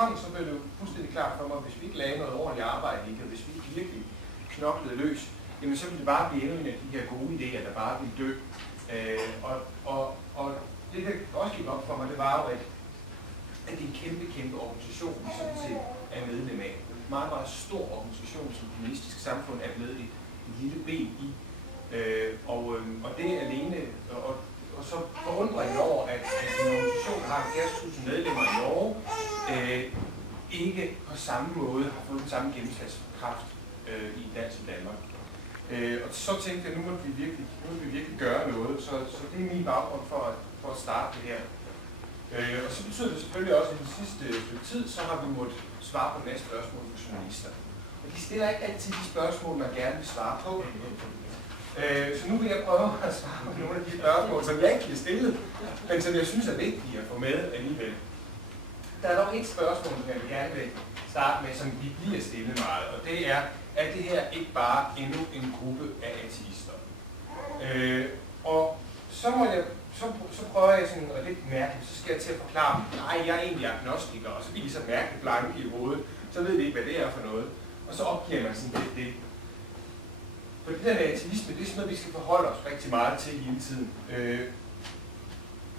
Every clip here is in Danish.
efterhånden så blev det jo fuldstændig klart for mig, at hvis vi ikke lavede noget ordentligt arbejde i det, og hvis vi ikke virkelig knoklede løs, jamen så ville det bare blive endnu en af de her gode idéer, der bare ville dø. Og det, der også gik op for mig, det var jo, at det er en kæmpe organisation, vi sådan set er medlem af. En meget, meget stor organisation, som Humanistisk Samfund er blevet et lille ben i. Og det alene, og så forundringen over, at en organisation, der har 70.000 medlemmer i Norge, ikke på samme måde har fået den samme gennemslagskraft i dansk Danmark. Og så tænkte jeg, nu må vi virkelig gøre noget, så det er min baggrund for at starte det her. Og så betyder det selvfølgelig også, at i den sidste stykke tid, så har vi måttet svare på en masse spørgsmål fra journalister. Og de stiller ikke altid de spørgsmål, man gerne vil svare på. Så nu vil jeg prøve at svare på nogle af de spørgsmål, som jeg ikke bliver stillet, men som jeg synes er vigtige at få med alligevel. Der er dog et spørgsmål, som jeg gerne vil starte med, som vi bliver stillet meget, og det er det her ikke bare endnu en gruppe af ateister? Og så prøver jeg sådan, og lidt mærkeligt, så skal jeg til at forklare, nej, jeg er egentlig agnostiker, og så bliver de så mærkeligt blanke i hovedet, så ved de ikke, hvad det er for noget. Og så opgiver man sådan lidt det. For det der med ateisme, det er sådan noget, vi skal forholde os rigtig meget til hele tiden.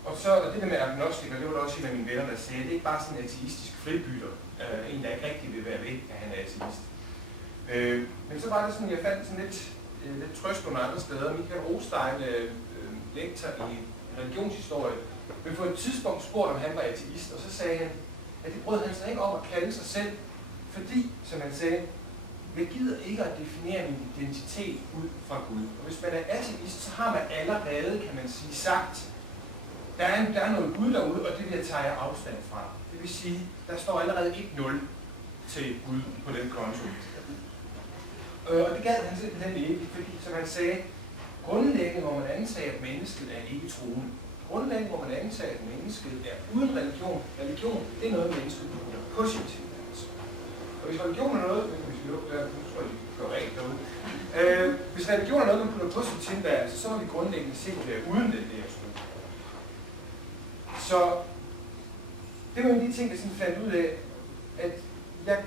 Og det der med agnostiker, det var der også en af mine venner, der sagde, det er ikke bare sådan en ateistisk fribytter, en der ikke rigtig vil være ved, at han er ateist. Men så var det sådan, jeg fandt sådan lidt trøst nogle andre steder. Michael Rostein, lektor i religionshistorie, blev på et tidspunkt spurgt, om han var ateist, og så sagde han, at det brød han sig ikke om at kalde sig selv, fordi, som han sagde, jeg gider ikke at definere min identitet ud fra Gud. Og hvis man er ateist, så har man allerede, kan man sige, sagt, der er noget Gud derude, og det vil jeg tage afstand fra. Det vil sige, der står allerede 1-0 til Gud på den konto. Og det gad han simpelthen ikke, fordi, som han sagde, grundlæggende må man antage, at mennesket er ikke troende. Grundlæggende må man antage, at mennesket er uden religion. Religion, det er noget, mennesket putter på sin tilværelse. Og hvis religion er noget, hvis vi lukker der, nu tror jeg, de går rent derude. Hvis religion er noget, man putter på sin tilværelse, så må vi grundlæggende set være uden den der tro. Så det var en af de ting, jeg sådan fandt ud af, at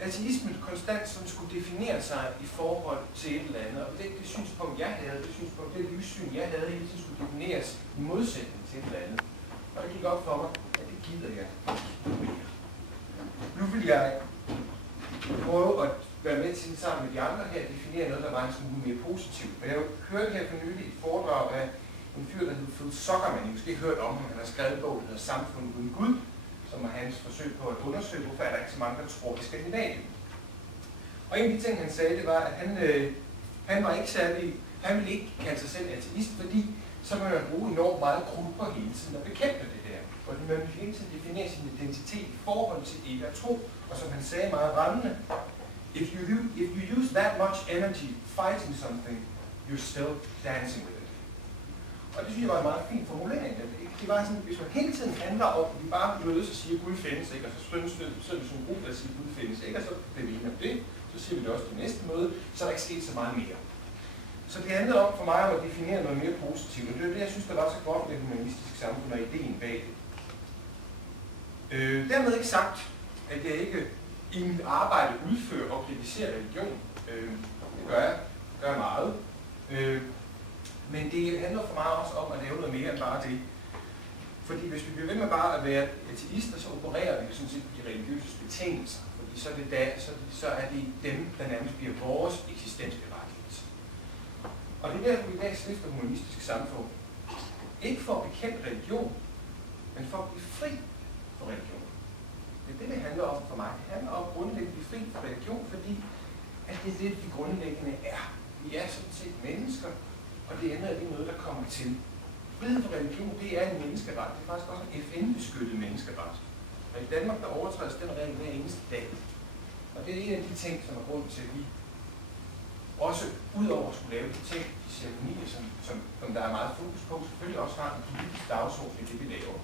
ateismen konstant som skulle definere sig i forhold til et eller andet, og det synspunkt, jeg havde, det livssyn, jeg havde, hele tiden skulle defineres i modsætning til et eller andet. Og det gik op for mig, at det gider jeg ikke mere. Nu vil jeg prøve at være med til sammen med de andre her at definere noget, der var en smule mere positivt. Og jeg hørte her for nylig et foredrag af en fyr, der hedder Phil Zuckerman. Jeg har måske hørt om ham. Han har skrevet en bog, der hedder Samfundet uden Gud, som er hans forsøg på at undersøge, hvorfor er der ikke så mange, der tror i Skandinavien. Og en af de ting, han sagde, det var, at han var ikke særlig, han ville ikke kalde sig selv ateist, fordi så vil man bruge enormt meget krudt på hele tiden at bekæmpe det der. Fordi man vil hele tiden definere sin identitet i forhold til ikke at tro, og som han sagde meget rammende, if you use that much energy fighting something, you're still dancing with it. Og det synes jeg var en meget fin formulering. Det var sådan, hvis man hele tiden handler om, at vi bare mødes og siger, at Gud findes, ikke? Og så synes vi sådan en gruppe, der siger, at Gud findes, ikke? Og så bliver vi enige om det, så siger vi det også til næste møde, så er der ikke sket så meget mere. Så det handlede om for mig om at definere noget mere positivt, og det er det, jeg synes, der var så godt med det humanistiske samfund og ideen bag det. Dermed ikke sagt, at jeg ikke i mit arbejde udfører og kritiserer religion. Det gør jeg meget. Men det handler for mig også om at lave noget mere end bare det. Fordi hvis vi bliver ved med bare at være ateister, så opererer vi sådan set de religiøse betingelser. Fordi så er det dem, der nærmest bliver vores eksistensberettigelse. Og det er derfor, vi i dag stifter humanistiske samfund. Ikke for at bekæmpe religion, men for at blive fri for religion. Det er det, det handler om for mig. Det handler om grundlæggende at blive fri for religion, fordi at det er det, vi grundlæggende er. Vi er sådan set mennesker, og det ender er noget, der kommer til. Frihed for religion, det er en menneskeret. Det er faktisk også en FN-beskyttet menneskeret. Og i Danmark, der overtrædes den regel hver eneste dag. Og det er en af de ting, som er grund til, at vi også udover at skulle lave de ting, de ceremonier, som der er meget fokus på, selvfølgelig også har en politisk dagsorden i det, vi laver.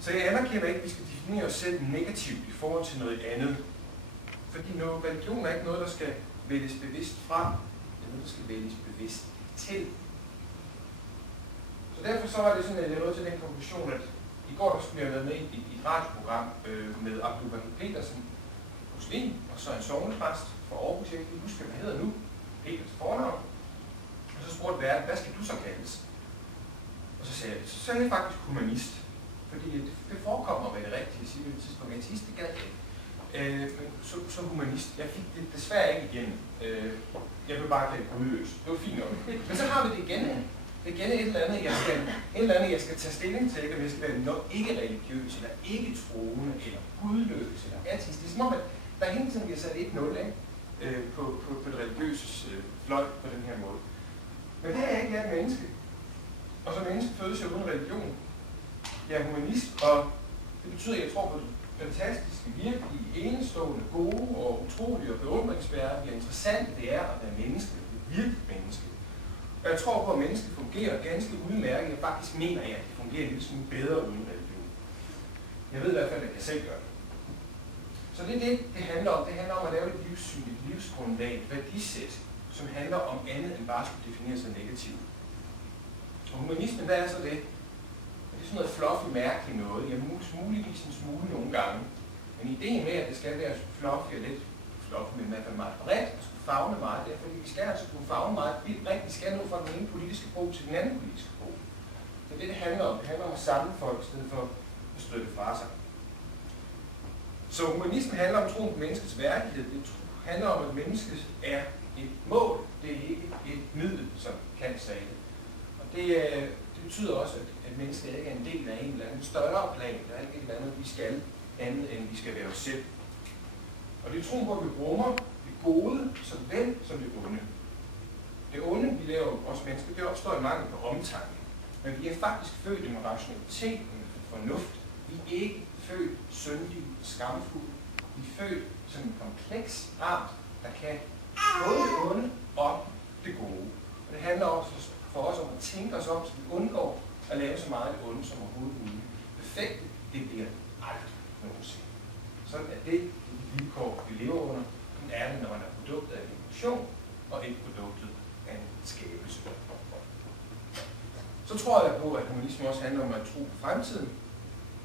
Så jeg anerkender ikke, at vi skal definere os selv negativt i forhold til noget andet. Fordi religion er ikke noget, der skal vælges bevidst fra, det er noget, der skal vælges bevidst til. Så derfor så var det sådan, at jeg nåede til den konklusion, at I går der skulle jeg have været med i et radioprogram med Abdul Wahid Petersen, muslim, og så en sognepræst fra Aarhus. Jeg kan ikke huske, hvad han hedder nu. Peter til fornavn. Og så spurgte jeg, hvad skal du så kaldes? Og så sagde jeg, så er jeg faktisk humanist. Fordi det forekommer at være det rigtige at sige på et tidspunkt. Ateist, det gad jeg ikke. Så humanist. Jeg fik det desværre ikke igen. Jeg blev bare kaldt gudløs. Det var fint nok. Men så har vi det igen. Det er igen et eller andet, jeg skal tage stilling til, om jeg skal være ikke religiøs, eller ikke troende, eller gudløs, eller ateist. Det er som om, at der hele tiden bliver sat 1-0 på det religiøse fløj på den her måde. Men det er jeg ikke, jeg er et menneske. Og som menneske fødes jeg uden religion. Jeg er humanist, og det betyder, at jeg tror på det fantastiske, virkelige, enestående, gode og utrolige og beundringsværdige og interessante det er at være menneske, et virkeligt menneske. Og jeg tror på, at mennesket fungerer ganske udmærket. Jeg faktisk mener, at det fungerer en lille smule bedre uden religion. Jeg ved i hvert fald, at jeg selv gør det. Så det er det handler om. Det handler om at lave et livssyn, et livsgrundlag, et værdisæt, som handler om andet end bare at skulle definere sig negativt. Og humanismen, hvad er så det? Det er sådan noget fluffy, mærkeligt noget. Jeg muligvis en smule nogle gange. Men ideen med, at det skal være fluffy og lidt fluffy, men i hvert fald meget bredt, og skulle favne meget, det er, fordi vi skal altså kunne favne meget bredt. Vi skal nå fra den ene politiske bog til den anden politiske bog. Så det handler om. Det handler om at samle folk, i stedet for at støtte fra sig. Så humanismen handler om troen på menneskets værdighed. Det handler om, at mennesket er et mål. Det er ikke et middel, som Kant sagde det. Og det betyder også, at mennesket ikke er en del af en eller anden større plan. Der er ikke et eller andet, vi skal andet, end vi skal være os selv. Og det er troen på, at vi rummer det gode, så vel som det onde. Det onde, vi laver os mennesker, det opstår i mangel på omtanke. Men vi er faktisk født med rationalitet og med fornuft. Vi er ikke født syndige og skamfulde. Vi er født som en kompleks art, der kan både det onde og det gode. Og det handler også for os om at tænke os om, så vi undgår at lave så meget det onde som overhovedet muligt. Perfekte, det bliver aldrig nogensinde. Sådan er det vilkår, vi lever under. Den er det, når man er produktet af en emotion, og ikke produktet af en skabelse. Så tror jeg på, at humanisme også handler om at tro på fremtiden.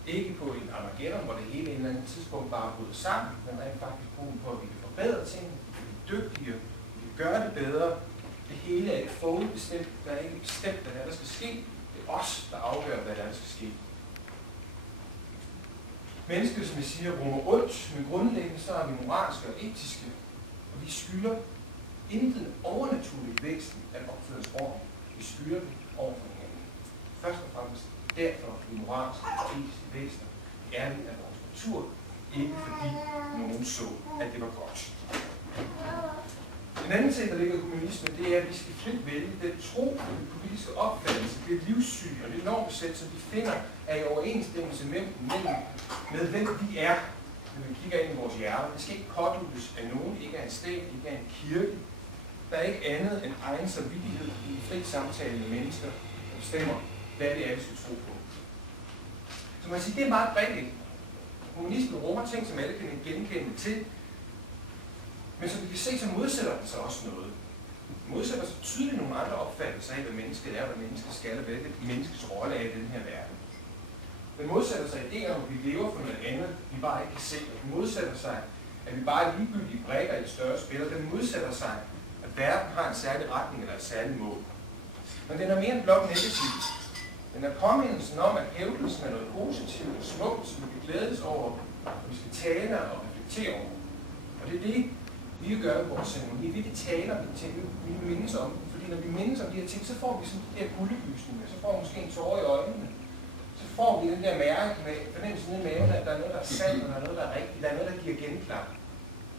Ikke på en Armageddon, hvor det hele i en eller anden tidspunkt bare bryder sammen, men rent faktisk troen på, at vi kan forbedre ting, vi kan blive dygtigere, vi kan gøre det bedre. Det hele er ikke forudbestemt, der er ikke bestemt, hvad der skal ske. Det er os, der afgør, hvad der skal ske. Mennesket, som jeg siger, rummer ondt, men grundlæggende så er vi moralske og etiske, og vi skylder intet overnaturligt væsen at opføre os ordentligt. Vi skylder det over for hinanden. Først og fremmest derfor er vi moralske og etiske væsener. Det er vi af vores natur, ikke fordi nogen så, at det var godt. En anden ting, der ligger i humanismen, det er, at vi skal frit vælge den tro, den politiske opfattelse, det livssyn og det normsæt, som vi finder er i overensstemmelse med hvem vi er, når vi kigger ind i vores hjerter. Det skal ikke påduttes af nogen, ikke af en stat, ikke af en kirke. Der er ikke andet end egen samvittighed i en fri samtale med mennesker, der bestemmer, hvad det er, vi skal tro på. Så man siger, det er meget bredt. Humanismen rummer ting, som alle kan genkende til, men som vi kan se, så modsætter den sig også noget. Det modsætter sig tydeligt nogle andre opfattelser af, hvad mennesket er, hvad mennesket skal, og hvad det menneskets rolle er i den her verden. Den modsætter sig idéer om, at vi lever for noget andet, vi bare ikke kan se. Den modsætter sig, at vi bare er ligegyldige brækker i et større spil. Og den modsætter sig, at verden har en særlig retning eller et særligt mål. Men den er mere end blot negativ. Den er påmindelsen om, at hævdelsen er noget positivt og smukt, som vi kan glædes over, og vi skal tale og reflektere over. Og det er det, vi vil gøre i vores ceremoni. Vi taler, vi mindes om dem. Fordi når vi mindes om de her ting, så får vi sådan de der guldebysninger. Så får vi måske en tårer i øjnene. Så får vi den der fornemmelse nede i maven, at der er noget, der er sandt, og der er noget, der er rigtigt. Der er noget, der giver genklang.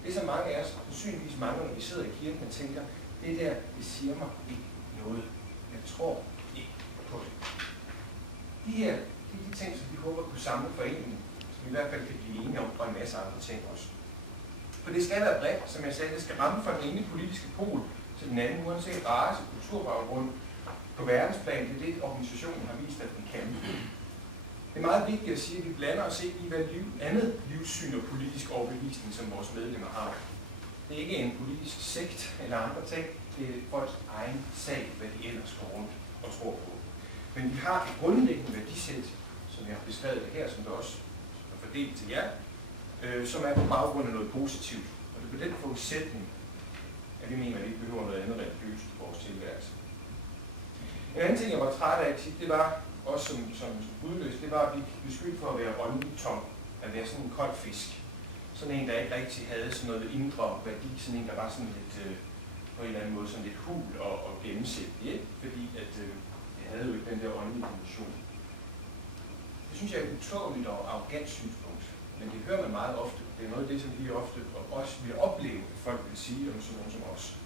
Det er så mange af os, sandsynligvis mange, når vi sidder i kirken og tænker, det der, det siger mig ikke noget. Jeg tror ikke på det. De her, det er de ting, som vi håber kunne samle foreningen, som vi i hvert fald kan blive enige om, og en masse andre ting også. For det skal være bredt, som jeg sagde, det skal ramme fra den ene politiske pol til den anden, uanset race, kulturbaggrund, på verdensplan. Det er det, organisationen har vist, at den kan. Det er meget vigtigt at sige, at vi blander os ikke i, hvad andet livssyn og politisk overbevisning, som vores medlemmer har. Det er ikke en politisk sekt eller andre ting. Det er folks egen sag, hvad de ellers går rundt og tror på. Men vi har et grundlæggende værdisæt, som jeg har beskrevet det her, som der også er fordelt til jer, som er på baggrund af noget positivt. Og det er på den forudsætning, at vi mener, at vi ikke behøver noget andet religiøst i vores tilværelse. En anden ting, jeg var træt af tit, det var også som udløs, det var at blive beskyldt for at være åndeligt tom, at være sådan en kold fisk. Sådan en, der ikke rigtig havde sådan noget indre værdi, sådan en, der var sådan lidt, på en eller anden måde, sådan lidt hul og gennemsigtig, fordi at jeg havde jo ikke den der åndelige dimension. Det synes jeg er et utåligt og arrogant synspunkt, men det hører man meget ofte. Det er noget af det, som vi ofte også vil opleve, at folk vil sige om sådan nogen som os.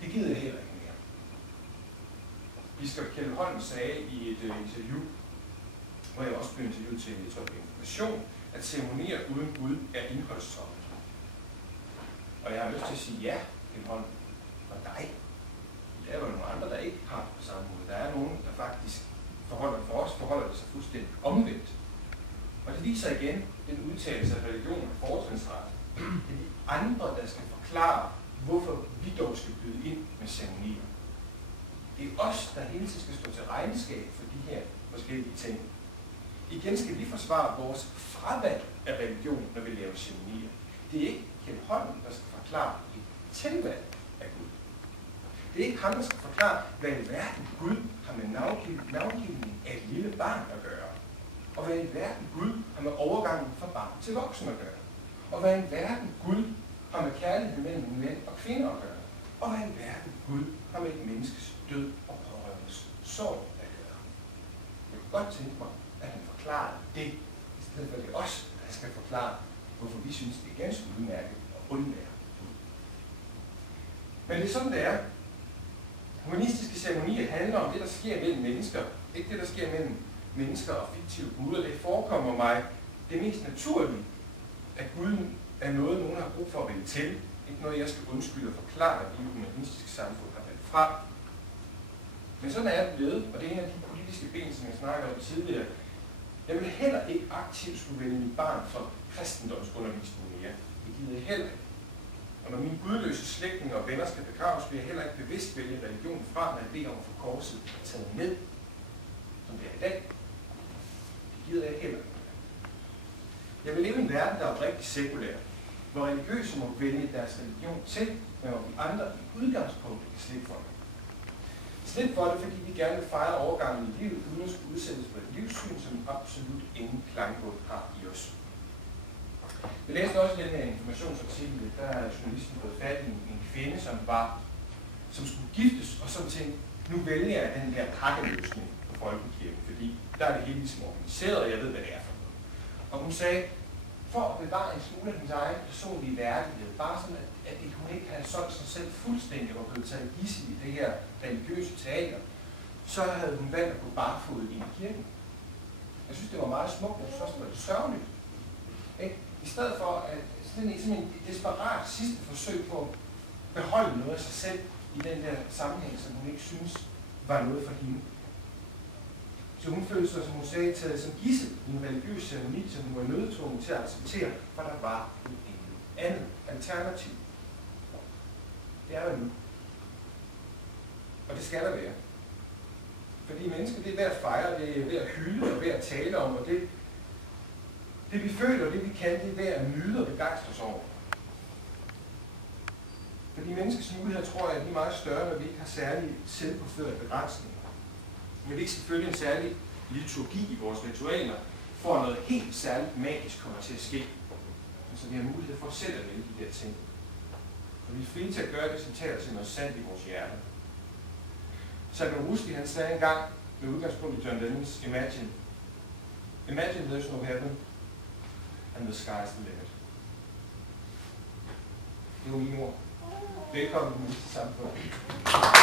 Det gider jeg heller ikke mere. Biskop Kjeld Holm sagde i et interview, hvor jeg også blev interviewet til Information, at ceremonier uden Gud er indholdstomme. Og jeg har lyst til at sige ja, Kjeld Holm, og dig. Der er jo nogle andre, der ikke har på samme måde. Der er nogen, der faktisk forholder det sig fuldstændig omvendt. Og det viser igen den udtalelse af religion og fortrinsret. Det er de andre, der skal forklare, hvorfor vi dog skal byde ind med ceremonier. Det er os, der hele tiden skal stå til regnskab for de her forskellige ting. Igen skal vi forsvare vores fravalg af religion, når vi laver ceremonier. Det er ikke Kjeld Holm, der skal forklare et tilvalg af Gud. Det er ikke ham, der skal forklare, hvad i verden Gud har med navngivningen af et lille barn at gøre. Og hvad i verden Gud har med overgangen fra barn til voksen at gøre. Og hvad i verden Gud har med kærlighed mellem mænd og kvinder at gøre. Og hvad i verden Gud har med et menneskes død og pårørendes sorg at gøre. Jeg kunne godt tænke mig, at han forklarer det, i stedet for at det er os, der skal forklare, hvorfor vi synes, det er ganske udmærket at undvære Gud. Men det er sådan, det er. Humanistiske ceremonier handler om det, der sker mellem mennesker. Ikke det, der sker mellem mennesker og fiktive guder. Det forekommer mig det mest naturlige, at Gud er noget, nogen har brug for at vælge til. Ikke noget, jeg skal undskylde og forklare, at vi i humanistiske samfund har valgt fra. Men sådan er det blevet, og det er en af de politiske ben, som jeg snakkede om tidligere. Jeg vil heller ikke aktivt skulle vælge mit barn for kristendomsundervisning mere. Det gider jeg heller ikke. Og når mine gudløse slægtninge og venner skal begraves, vil jeg heller ikke bevidst vælge religion fra, når jeg beder om at få korset taget ned, som det er i dag. Det gider jeg heller ikke. Jeg vil leve i en verden, der er oprigtigt sekulær, hvor religiøse må vælge deres religion til, men hvor vi andre i udgangspunktet kan slippe for det. Slippe for det, fordi vi gerne vil fejre overgangen i livet, uden at skulle udsættes for et livssyn, som absolut ingen klangbund har i os. Jeg læste også den her informationsartikel, der er journalisten fået fat i en kvinde, som skulle giftes, og som tænkte, nu vælger jeg den her pakkeløsning på folkekirken, fordi der er det hele ligesom organiseret, og jeg ved, hvad det er for noget. Og hun sagde, for at bevare en smule af hendes egen personlige værdighed, bare sådan, at det kunne ikke have solgt sig selv fuldstændig og blevet taget gidsel i det her religiøse teater, så havde hun valgt at gå barefod i kirken. Jeg synes, det var meget smukt, men først var det sørgeligt. Ikke? I stedet for at sådan en desperat sidste forsøg på at beholde noget af sig selv i den der sammenhæng, som hun ikke synes var noget for hende. Så hun følte sig, som hun sagde, taget som gidsel i en religiøs ceremoni, som hun var nødtvunget til at acceptere, for der var et andet alternativ. Det er jo nu. Og det skal der være. Fordi mennesker, det er værd at fejre, det er værd at hylde og værd at tale om, og det vi føler og det vi kan, det er værd at nyde og begejstres over. Fordi menneskets muligheder, tror jeg, er meget større, når vi ikke har særlig selvpåført begrænsning. Men vi ikke skal følge en særlig liturgi i vores ritualer, for at noget helt særligt magisk kommer til at ske. Så vi har mulighed for selv at vælge de der ting. Og vi er frie til at gøre det, som taler til noget sandt i vores hjerte. Salman Rushdie, han sagde engang, med udgangspunkt i John Lennons Imagine there's no heaven, and the sky's the limit. Det var mine ord. Velkommen til Samfundet.